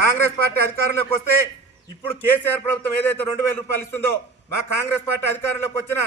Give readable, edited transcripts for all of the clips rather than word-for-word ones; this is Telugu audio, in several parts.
కాంగ్రెస్ పార్టీ అధికారంలోకి వస్తే ఇప్పుడు కేసీఆర్ ప్రభుత్వం ఏదైతే 2000 రూపాయలు ఇస్తుందో మా కాంగ్రెస్ పార్టీ అధికారంలోకి వచ్చిన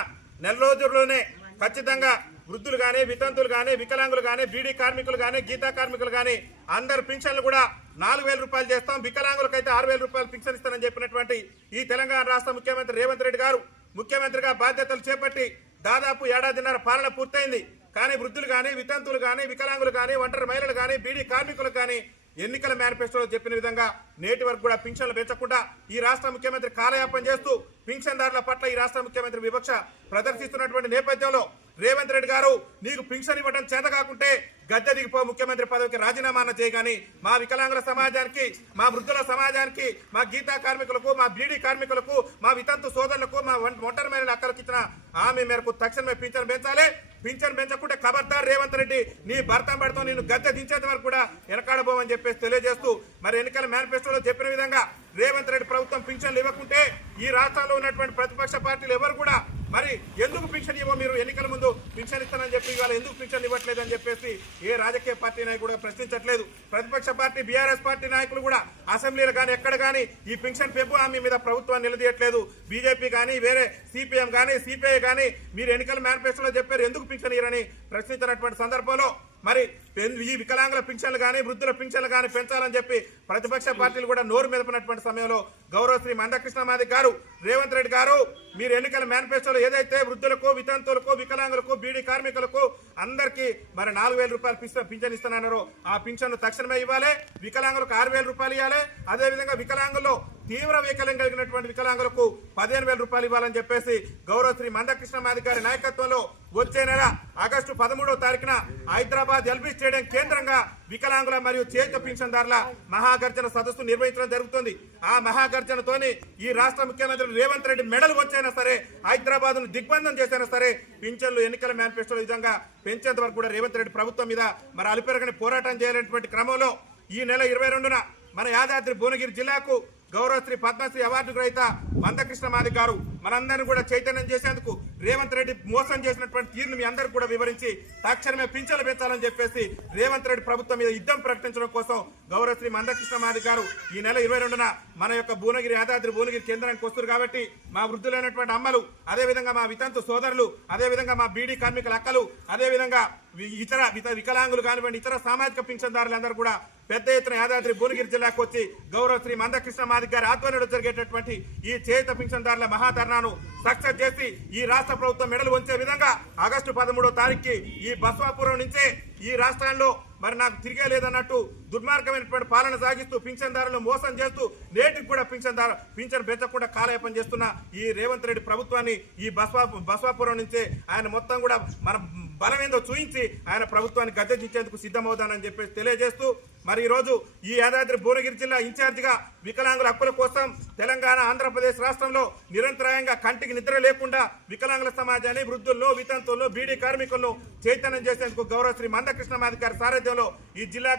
నెల రోజుల్లోనే ఖచ్చితంగా వృద్ధులు కానీ వితంతులు కానీ వికలాంగులు కానీ బీడీ కార్మికులు కానీ గీతా కార్మికులు కానీ అందరు పింఛన్లు కూడా 4000 రూపాయలు చేస్తాం, వికలాంగులకైతే 6000 రూపాయలు పింఛన్ ఇస్తానని చెప్పినటువంటి ఈ తెలంగాణ రాష్ట్ర ముఖ్యమంత్రి రేవంత్ రెడ్డి గారు ముఖ్యమంత్రిగా బాధ్యతలు చేపట్టి దాదాపు ఏడాదిన్నర పాలన పూర్తయింది. కానీ వృద్ధులు కానీ వితంతులు కానీ వికలాంగులు కానీ ఒంటరి మహిళలు కానీ బీడీ కార్మికులకు కానీ ఎన్నికల మేనిఫెస్టోలో చెప్పిన విధంగా నేటి వరకు కూడా పింఛన్లు పెంచకుండా ఈ రాష్ట్ర ముఖ్యమంత్రి కాలయాపన చేస్తూ పింఛన్దారుల పట్ల ఈ రాష్ట్ర ముఖ్యమంత్రి వివక్ష ప్రదర్శిస్తున్నటువంటి నేపథ్యంలో రేవంత్ రెడ్డి గారు నీకు పింఛన్ ఇవ్వడం చేత కాకుంటే గద్దె దిగిపో, ముఖ్యమంత్రి పదవికి రాజీనామా చేయగాని మా వికలాంగుల సమాజానికి, మా వృద్ధుల సమాజానికి, మా గీతా కార్మికులకు, మా బీడీ కార్మికులకు, మా వితంతు సోదరులకు, మా ఒంటరి మహిళల అక్కలకు ఇచ్చిన హామీ మేరకు తక్షణమే పింఛన్ పెంచాలి. పింఛన్ పెంచకుంటే ఖబర్దార్ రేవంత్ రెడ్డి నీ భర్త పడితో నేను గద్దె దించేంత వరకు కూడా వెనకాడబోమని చెప్పేసి తెలియజేస్తూ మరి ఎన్నికల మేనిఫెస్టోలో చెప్పిన విధంగా రేవంత్ రెడ్డి ప్రభుత్వం పింఛన్లు ఇవ్వకుంటే ఈ రాష్ట్రంలో ఉన్నటువంటి ప్రతిపక్ష పార్టీలు ఎవరు కూడా మరి ఎందుకు పింఛన్ ఇవ్వ, మీరు ఎన్నికల ముందు పింఛన్ ఇస్తానని చెప్పి ఇవాళ ఎందుకు పింఛన్ ఇవ్వట్లేదని చెప్పేసి ఏ రాజకీయ పార్టీ నాయకుడు కూడా ప్రశ్నించట్లేదు. ప్రతిపక్ష పార్టీ బీఆర్ఎస్ పార్టీ నాయకులు కూడా అసెంబ్లీలు కానీ ఎక్కడ కానీ ఈ పింఛన్ పెంపు హామీ మీద ప్రభుత్వాన్ని నిలదీయట్లేదు. బీజేపీ కానీ వేరే సిపిఎం కానీ సిపిఐ కానీ మీరు ఎన్నికల మేనిఫెస్టోలో చెప్పారు ఎందుకు పింఛన్ ఇవ్వరని ప్రశ్నించినటువంటి సందర్భంలో మరి ఈ వికలాంగుల పింఛన్లు కానీ వృద్ధుల పింఛన్లు కానీ పెంచాలని చెప్పి ప్రతిపక్ష పార్టీలు కూడా నోరు మెదపినటువంటి సమయంలో గౌరవ శ్రీ మందకృష్ణ మాదిగ గారు రేవంత్ రెడ్డి గారు మీరు ఎన్నికల మేనిఫెస్టోలో ఏదైతే వృద్ధులకు వితంతులకు వికలాంగులకు బీడీ కార్మికులకు అందరికీ మరి 4000 రూపాయలు పింఛన్ ఇస్తానన్నారో ఆ పింఛన్ను తక్షణమే ఇవ్వాలి. వికలాంగులకు 6000 రూపాయలు ఇవ్వాలి. అదేవిధంగా వికలాంగుల్లో తీవ్ర వైకల్యం కలిగినటువంటి వికలాంగులకు 15000 రూపాయలు ఇవ్వాలని చెప్పేసి గౌరవ శ్రీ మందకృష్ణ మాదిగ గారి నాయకత్వంలో వచ్చే నెల ఆగస్టు 13వ తారీఖున హైదరాబాద్ ఎల్బీ స్టేడియం కేంద్రంగా వికలాంగుల మరియు చేత పింఛన్దారుల మహాగర్జన సదస్సు నిర్వహించడం జరుగుతుంది. ఆ మహాగర్జనతోని ఈ రాష్ట్ర ముఖ్యమంత్రి రేవంత్ రెడ్డి మెడలు వచ్చైనా సరే హైదరాబాద్ ను దిగ్బంధం చేసైనా సరే పింఛన్లు ఎన్నికల మేనిఫెస్టోలో విధంగా పెంచేంత వరకు కూడా రేవంత్ రెడ్డి ప్రభుత్వం మీద మరి అలుపెరగని పోరాటం చేయాలనేటువంటి క్రమంలో ఈ నెల 22న మన యాదాద్రి భువనగిరి జిల్లాకు గౌరవ శ్రీ పద్మశ్రీ అవార్డు గ్రహీత మందకృష్ణ మాదిగ గారు మనందరినీ కూడా చైతన్యం చేసేందుకు రేవంత్ రెడ్డి మోసం చేసినటువంటి తీరును మీ అందరికీ కూడా వివరించి తక్షణమే పింఛన్లు పెంచాలని చెప్పేసి రేవంత్ రెడ్డి ప్రభుత్వం మీద యుద్ధం ప్రకటించడం కోసం గౌరవ శ్రీ మందకృష్ణ మాదిగ గారు ఈ నెల 22న మన యొక్క భువనగిరి యాదాద్రి భువనగిరి కేంద్రానికి వస్తారు. కాబట్టి మా వృద్ధులైనటువంటి అమ్మలు, అదేవిధంగా మా వితంతు సోదరులు, అదేవిధంగా మా బీడీ కార్మికుల అక్కలు, అదేవిధంగా ఇతర వికలాంగులు కానివ్వండి ఇతర సామాజిక పింఛన్దారులందరూ కూడా పెద్ద ఎత్తున యాదాద్రి భువనగిరి జిల్లాకు వచ్చి గౌరవ శ్రీ మందకృష్ణ మాదిగ గారి ఆధ్వర్యంలో జరిగేటటువంటి ఈ చేత పింఛన్దారుల మహాధర్నాను సక్సెస్ చేసి ఈ రాష్ట్ర ప్రభుత్వం మెడలు వంచే విధంగా ఆగస్టు 13వ తారీఖుకి ఈ బస్వాపురం నుంచే ఈ రాష్ట్రంలో మరి నాకు తిరిగే లేదన్నట్టు దుర్మార్గమైనటువంటి పాలన సాగిస్తూ పింఛన్దారులను మోసం చేస్తూ నేటికి కూడా పింఛన్ పెంచకుండా కాలయాపన చేస్తున్న ఈ రేవంత్ రెడ్డి ప్రభుత్వాన్ని ఈ బస్వాపురం నుంచే ఆయన మొత్తం కూడా మన బలమేందో చూయించి ఆయన ప్రభుత్వాన్ని గద్దెదించేందుకు సిద్ధమవుతానని చెప్పేసి తెలియజేస్తూ మరి ఈ రోజు ఈ యాదాద్రి భువనగిరి జిల్లా ఇన్ఛార్జిగా వికలాంగుల హక్కుల కోసం తెలంగాణ ఆంధ్రప్రదేశ్ రాష్ట్రంలో నిరంతరాయంగా కంటికి నిద్ర లేకుండా వికలాంగుల సమాజాన్ని వృద్ధుల్లో వితంతుల్లో బీడీ కార్మికులను చైతన్యం చేసేందుకు గౌరవ శ్రీ మందకృష్ణ మాదిగ గారి సారథ్యంలో ఈ జిల్లా